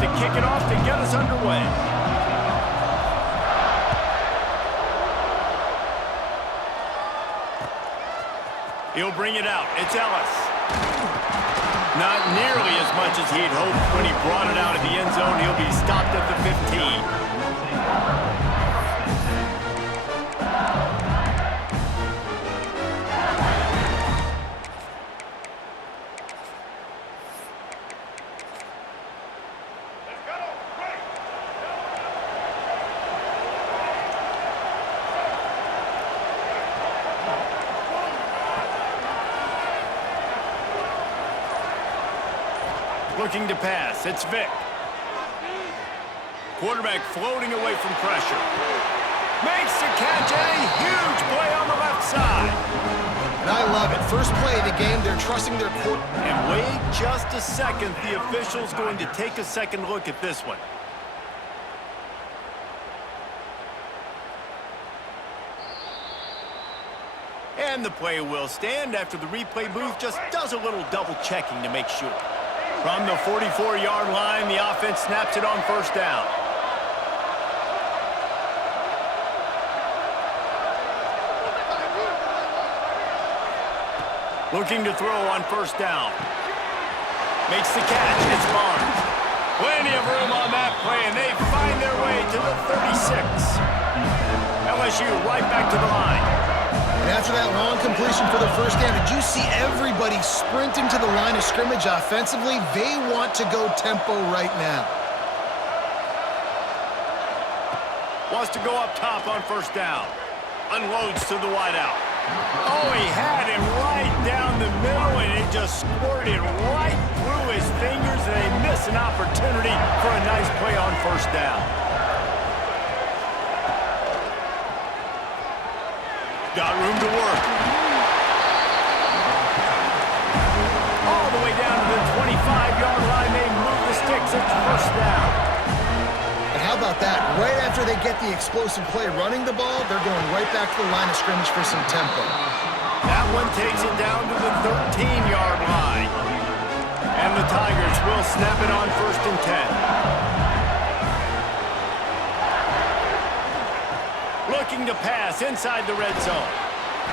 to kick it off to get us underway. He'll bring it out. It's Ellis. Not nearly as much as he'd hoped when he brought it out of the end zone. He'll be stopped at the 15. Looking to pass. It's Vic. Quarterback floating away from pressure. Makes the catch. A huge play on the left side. And I love it. First play of the game, they're trusting their quarterback. And wait just a second. The official's going to take a second look at this one. And the play will stand after the replay booth just does a little double checking to make sure. From the 44-yard line, the offense snaps it on first down. Looking to throw on first down. Makes the catch. It's Barnes. Plenty of room on that play, and they find their way to the 36. LSU right back to the line. And after that long completion for the first down, did you see everybody sprinting to the line of scrimmage offensively? They want to go tempo right now. Wants to go up top on first down. Unloads to the wideout. Oh, he had him right down the middle, and it just squirted right through his fingers, and they miss an opportunity for a nice play on first down. Got room to work. All the way down to the 25-yard line. They move the sticks. It's first down. And how about that? Right after they get the explosive play running the ball, they're going right back to the line of scrimmage for some tempo. That one takes it down to the 13-yard line. And the Tigers will snap it on first and 10. Looking to pass inside the red zone.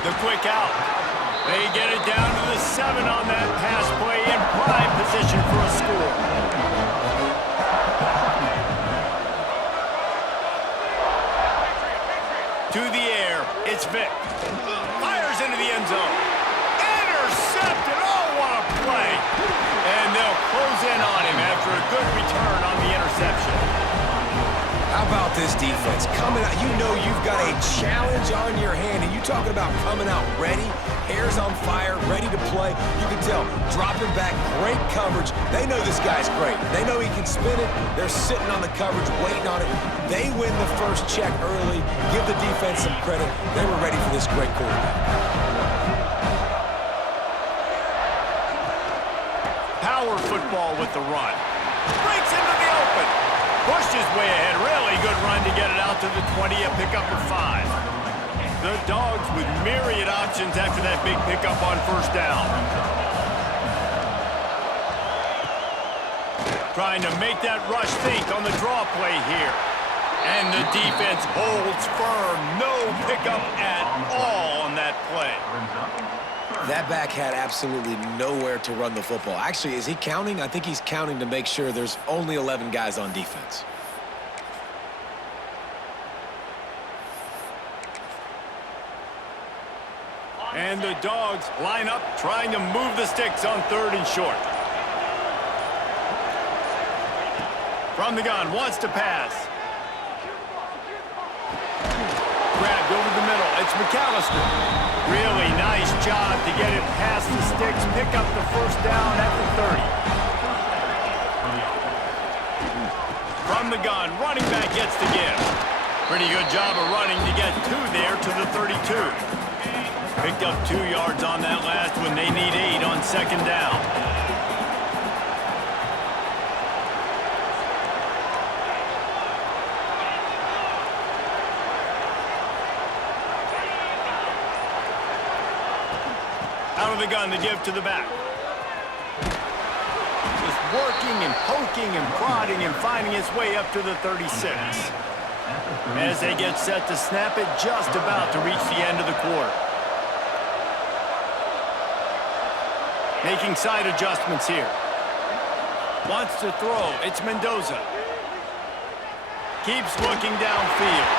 The quick out. They get it down to the 7 on that pass play in prime position for a score. To the air, it's Vic. Fires into the end zone. Intercepted. Oh, what a play. And they'll close in on him after a good return on the interception. How about this defense? Coming out, you know you've got a challenge on your hand, and you talking about coming out ready, hair's on fire, ready to play. You can tell, dropping back, great coverage. They know this guy's great. They know he can spin it. They're sitting on the coverage, waiting on it. They win the first check early. Give the defense some credit. They were ready for this great quarterback. Power football with the run. Breaks into the open. Pushed his way ahead. Really good run to get it out to the 20. A pickup of 5. The Dogs with myriad options after that big pickup on first down. Trying to make that rush think on the draw play here. And the defense holds firm. No pickup at all on that play. That back had absolutely nowhere to run the football. Actually, is he counting? I think he's counting to make sure there's only 11 guys on defense. And the Dogs line up, trying to move the sticks on third and short. From the gun, wants to pass. Grabbed over the middle. It's McAllister. Really nice job to get it past the sticks, pick up the first down at the 30. From the gun, running back gets the give. Pretty good job of running to get 2 there to the 32. Picked up 2 yards on that last one. They need 8 on second down. Out of the gun, the give to the back. Just working and poking and prodding and finding his way up to the 36. As they get set to snap it, just about to reach the end of the quarter. Making side adjustments here. Wants to throw. It's Mendoza. Keeps looking downfield.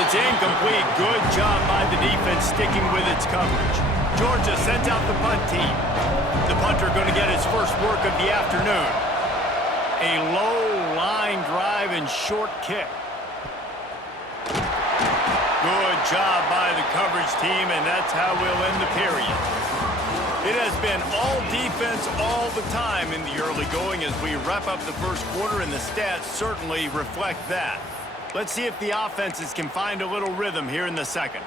It's incomplete. Good job by the defense sticking with its coverage. Georgia sends out the punt team. The punter going to get his first work of the afternoon. A low line drive and short kick. Good job by the coverage team, and that's how we'll end the period. It has been all defense all the time in the early going as we wrap up the first quarter, and the stats certainly reflect that. Let's see if the offenses can find a little rhythm here in the second.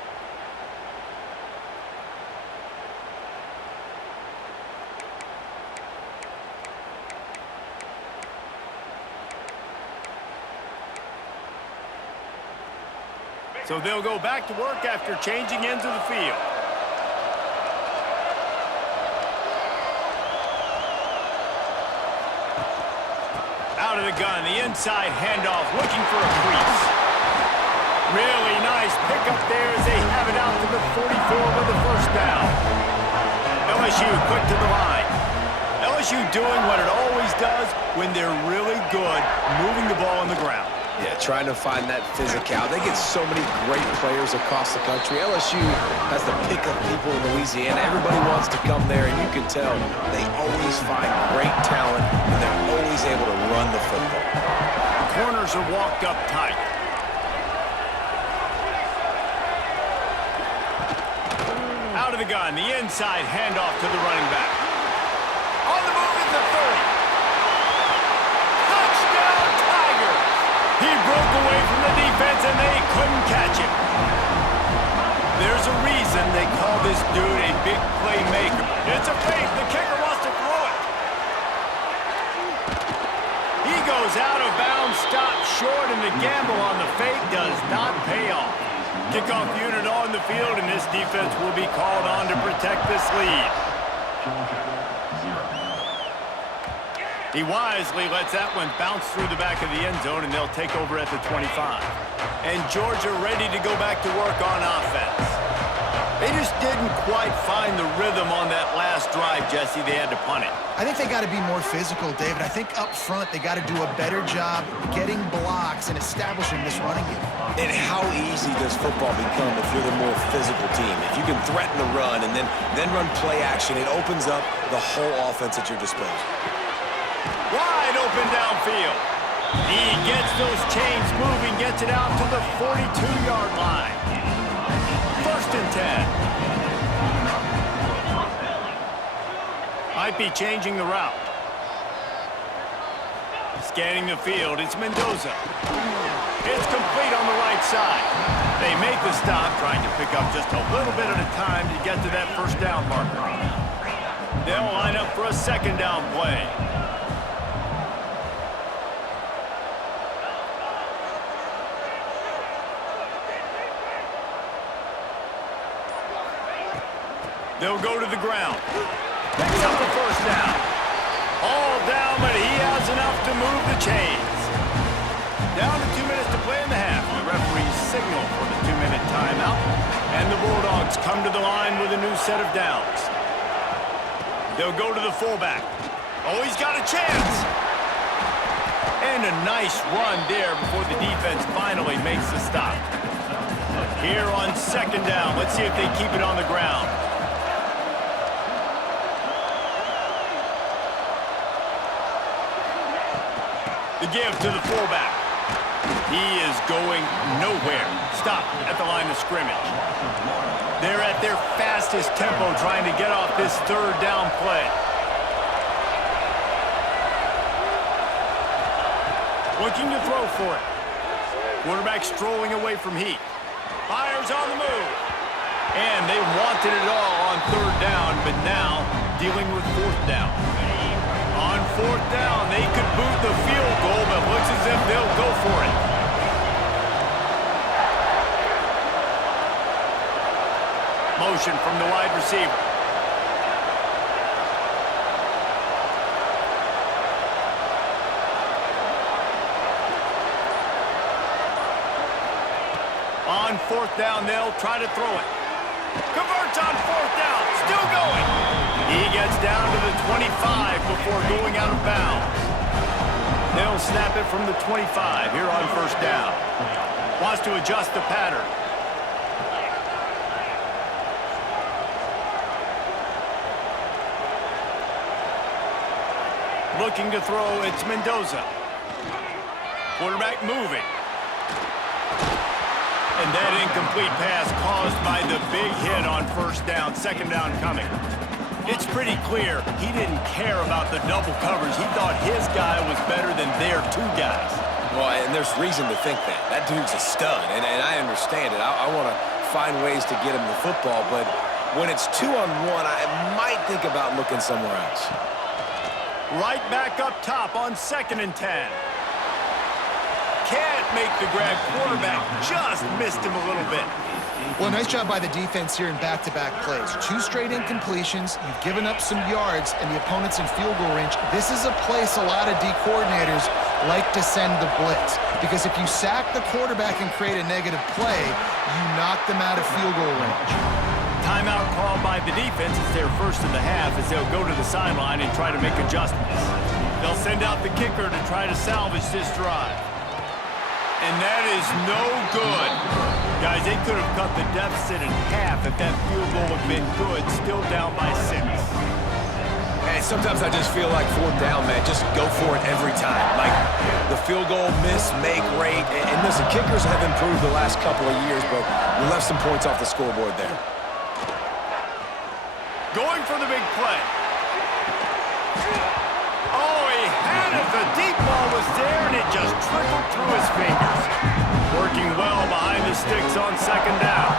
So they'll go back to work after changing ends of the field. Out of the gun, the inside handoff, looking for a crease. Really nice pickup there as they have it out to the 44 with the first down. LSU quick to the line. LSU doing what it always does when they're really good, moving the ball on the ground. Yeah, trying to find that physicality. They get so many great players across the country. LSU has the pick of people in Louisiana. Everybody wants to come there, and you can tell they always find great talent, and they're always able to run the football. The corners are walked up tight. Out of the gun, the inside handoff to the running back. On the move at the 30. Touchdown, Tigers! He broke away from the defense and they couldn't catch him. There's a reason they call this dude a big playmaker. It's a fake. The kicker wants to throw it. He goes out of bounds, stopped short, and the gamble on the fake does not pay off. Kickoff unit on the field, and this defense will be called on to protect this lead. He wisely lets that one bounce through the back of the end zone, and they'll take over at the 25. And Georgia ready to go back to work on offense. They just didn't quite find the rhythm on that last drive, Jesse. They had to punt it. I think they got to be more physical, David. I think up front they got to do a better job getting blocks and establishing this running game. And how easy does football become if you're the more physical team? If you can threaten the run and then run play action, it opens up the whole offense at your disposal. Wide open downfield. He gets those chains moving, gets it out to the 42-yard line. First and 10. Might be changing the route. Scanning the field, it's Mendoza. It's complete on the right side. They make the stop, trying to pick up just a little bit at a time to get to that first down marker. They'll line up for a second down play. They'll go to the ground. Picks up the first down. All down, but he has enough to move the chains. Down to 2 minutes to play in the half. The referees signal for the 2-minute timeout. And the Bulldogs come to the line with a new set of downs. They'll go to the fullback. Oh, he's got a chance. And a nice run there before the defense finally makes the stop. Here on second down, let's see if they keep it on the ground. The give to the fullback. He is going nowhere. Stop at the line of scrimmage. They're at their fastest tempo trying to get off this third down play. Looking to throw for it. Quarterback strolling away from heat. Fires on the move. And they wanted it all on third down, but now dealing with fourth down. On fourth down, they could boot the field goal, but looks as if they'll go for it. Motion from the wide receiver. fourth down, they'll try to throw it. Converts on fourth down, still going. He gets down to the 25 before going out of bounds. They'll snap it from the 25 here on first down. Wants to adjust the pattern. Looking to throw, it's Mendoza. Quarterback moving. And that incomplete pass caused by the big hit on first down, second down coming. It's pretty clear he didn't care about the double coverage. He thought his guy was better than their two guys. Well, and there's reason to think that. That dude's a stud, and I understand it. I want to find ways to get him the football, but when it's 2-on-1, I might think about looking somewhere else. Right back up top on 2nd and 10. Can't make the grab. Quarterback just missed him a little bit. Well, nice job by the defense here in back-to-back plays. 2 straight incompletions. You've given up some yards, and the opponent's in field goal range. This is a place a lot of D coordinators like to send the blitz, because if you sack the quarterback and create a negative play, you knock them out of field goal range. Timeout called by the defense is their first of the half as they'll go to the sideline and try to make adjustments. They'll send out the kicker to try to salvage this drive. And that is no good. Guys, they could have cut the deficit in half if that field goal had been good, still down by 6. And sometimes I just feel like fourth down, man, just go for it every time. Like the field goal miss, make rate. And listen, kickers have improved the last couple of years, but we left some points off the scoreboard there. Going for the big play. Oh, he had it. The deep ball was there, and it just trickled through his fingers. Working well behind the sticks on second down.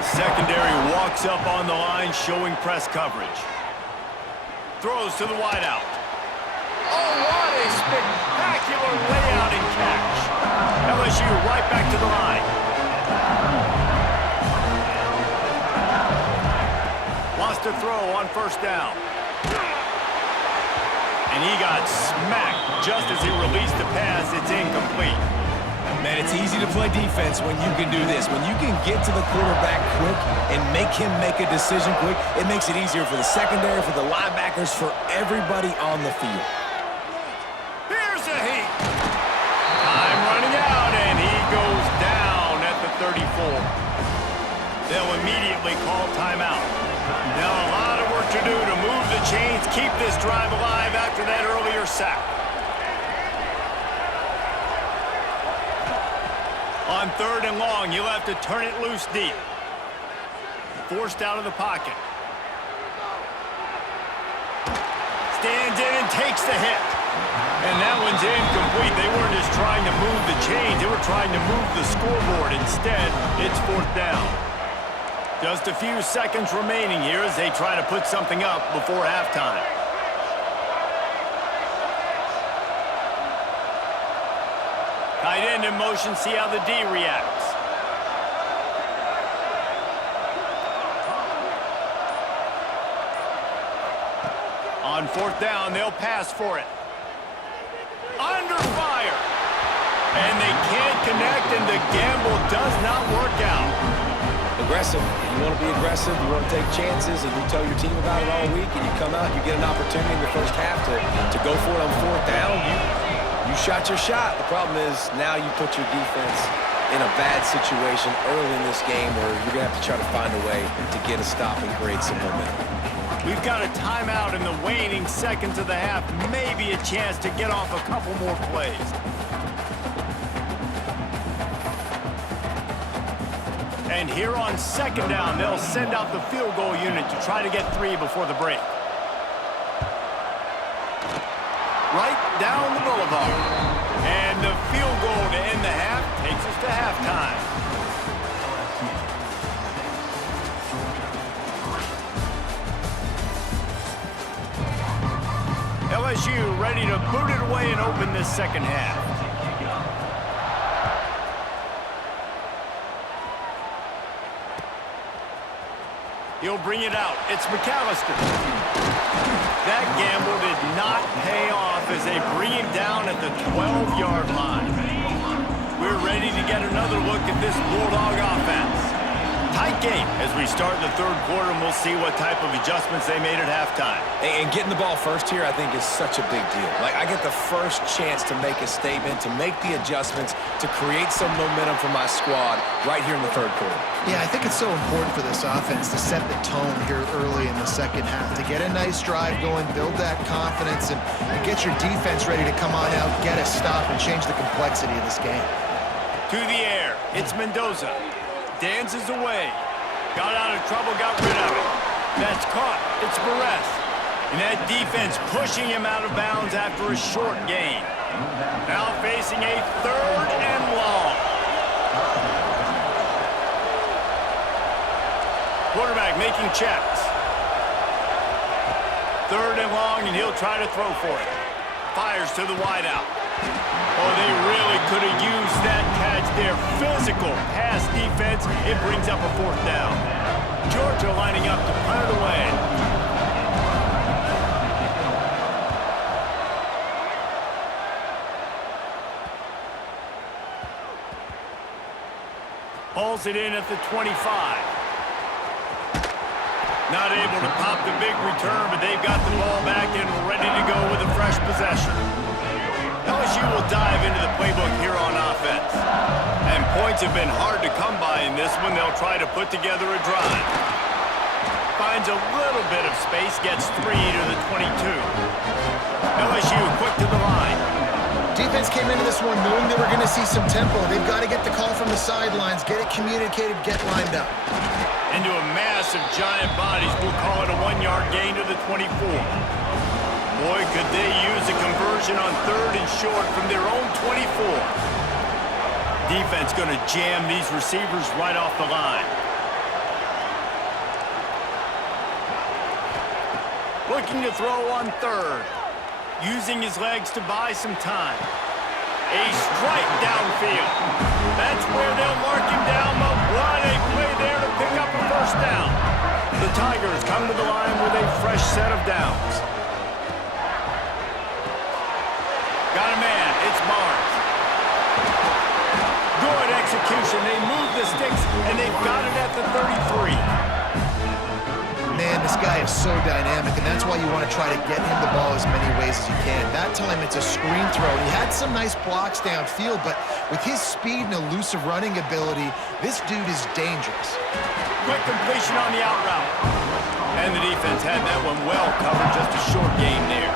Secondary walks up on the line, showing press coverage. Throws to the wideout. Oh, what a spectacular layout and catch. LSU right back to the line. Wants to throw on first down. And he got smacked just as he released the pass. It's incomplete. Man, it's easy to play defense when you can do this. When you can get to the quarterback quick and make him make a decision quick, it makes it easier for the secondary, for the linebackers, for everybody on the field. Here's a heat. Time running out, and he goes down at the 34. They'll immediately call timeout. Now a lot of work to do to move the chains, keep this drive alive after that earlier sack. On 3rd and long, you'll have to turn it loose deep. Forced out of the pocket. Stands in and takes the hit. And that one's incomplete. They weren't just trying to move the chains, they were trying to move the scoreboard. Instead, it's 4th down. Just a few seconds remaining here as they try to put something up before halftime. Tight end in motion, see how the D reacts. On 4th down, they'll pass for it. Under fire. And they can't connect, and the gamble does not work out. Aggressive. You want to be aggressive, you want to take chances, and you tell your team about it all week, and you come out, you get an opportunity in the first half to go for it on 4th down. You shot your shot. The problem is now you put your defense in a bad situation early in this game where you're going to have to try to find a way to get a stop and create some momentum. We've got a timeout in the waning seconds of the half, maybe a chance to get off a couple more plays. And here on 2nd down, they'll send out the field goal unit to try to get 3 before the break. Right down the boulevard. And the field goal to end the half takes us to halftime. LSU ready to boot it away and open this second half. He'll bring it out. It's McAllister. That gamble did not pay off as they bring him down at the 12-yard line. We're ready to get another look at this Bulldog offense. Tight game as we start the third quarter, and we'll see what type of adjustments they made at halftime. And getting the ball first here, I think, is such a big deal. Like, I get the first chance to make a statement, to make the adjustments, to create some momentum for my squad right here in the third quarter. Yeah, I think it's so important for this offense to set the tone here early in the second half, to get a nice drive going, build that confidence, and get your defense ready to come on out, get a stop, and change the complexity of this game. To the air, it's Mendoza. Dances away. Got out of trouble, got rid of it. That's caught. It's Barres. And that defense pushing him out of bounds after a short gain. Now facing a third and long. Quarterback making checks. Third and long, and he'll try to throw for it. Fires to the wideout. Oh, they really could have used that catch there. Physical pass defense. It brings up a fourth down. Georgia lining up to punt it away. Pulls it in at the 25. Not able to pop the big return, but they've got the ball back and ready to go with a fresh possession. LSU will dive into the playbook here on offense. And points have been hard to come by in this one. They'll try to put together a drive. Finds a little bit of space, gets 3 to the 22. LSU quick to the line. Defense came into this one knowing they were going to see some tempo. They've got to get the call from the sidelines, get it communicated, get lined up. Into a mass of giant bodies. We'll call it a 1-yard gain to the 24. Boy, could they use a conversion on third and short from their own 24. Defense going to jam these receivers right off the line. Looking to throw on third. Using his legs to buy some time. A strike downfield. That's where they'll mark him down, but what a play there to pick up a first down. The Tigers come to the line with a fresh set of downs. Got a man, it's Barnes. Good execution. They move the sticks, and they've got it at the 33. Man, this guy is so dynamic, and that's why you want to try to get him the ball as many ways as you can. That time, it's a screen throw. He had some nice blocks downfield, but with his speed and elusive running ability, this dude is dangerous. Quick completion on the out route. And the defense had that one well covered, just a short gain there.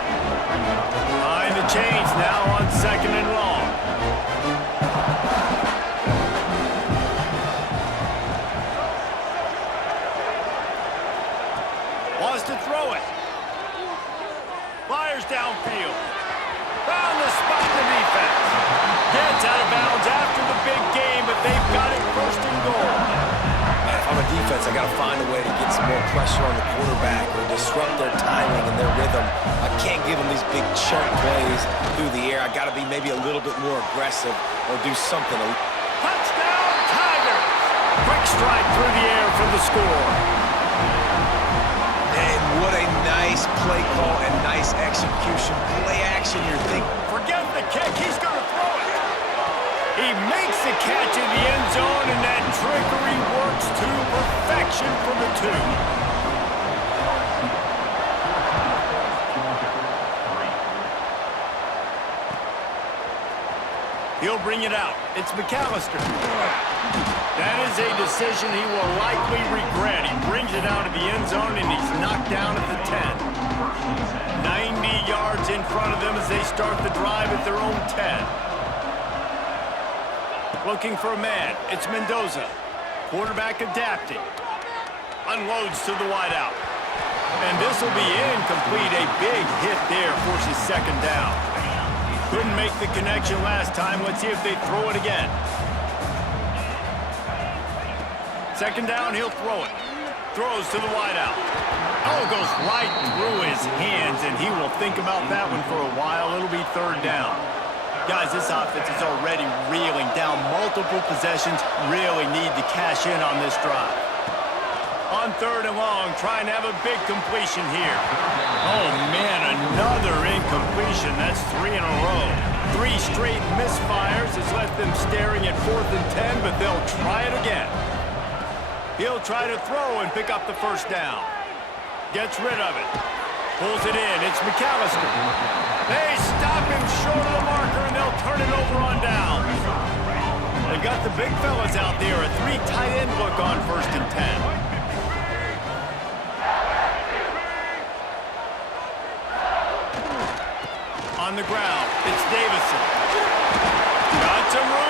Behind the chains now on second and long. Wants to throw it. Fires downfield. Found the spot in the defense. Gets out of bounds after the big game, but they've got it first and goal. Man, if I'm a defense, I got to find a way to get some more pressure on the quarterback or disrupt their timing and their rhythm. I can't give them these big chunk plays through the air. I got to be maybe a little bit more aggressive or do something. Touchdown, Tigers! Quick strike through the air for the score. And what a nice play call and nice execution. Play action, you're thinking. Forget the kick, he's going to throw it. He makes the catch in the end zone, and that trickery works to perfection for the 2. He'll bring it out. It's McAllister. That is a decision he will likely regret. He brings it out of the end zone, and he's knocked down at the 10. 90 yards in front of them as they start the drive at their own 10. Looking for a man. It's Mendoza. Quarterback adapting. Unloads to the wideout. And this will be incomplete. A big hit there forces second down. Couldn't make the connection last time. Let's see if they throw it again. Second down, he'll throw it. Throws to the wideout. Oh, goes right through his hands, and he will think about that one for a while. It'll be third down. Guys, this offense is already reeling down multiple possessions. Really need to cash in on this drive. On 3rd and long, trying to have a big completion here. Oh, man, another incompletion. That's 3 in a row. 3 straight misfires has left them staring at 4th and 10, but they'll try it again. He'll try to throw and pick up the first down. Gets rid of it. Pulls it in. It's McAllister. They stop him short of the marker, and they'll turn it over on down. They've got the big fellas out there. A 3 tight end look on 1st and 10. On the ground, it's Davison. Got some room.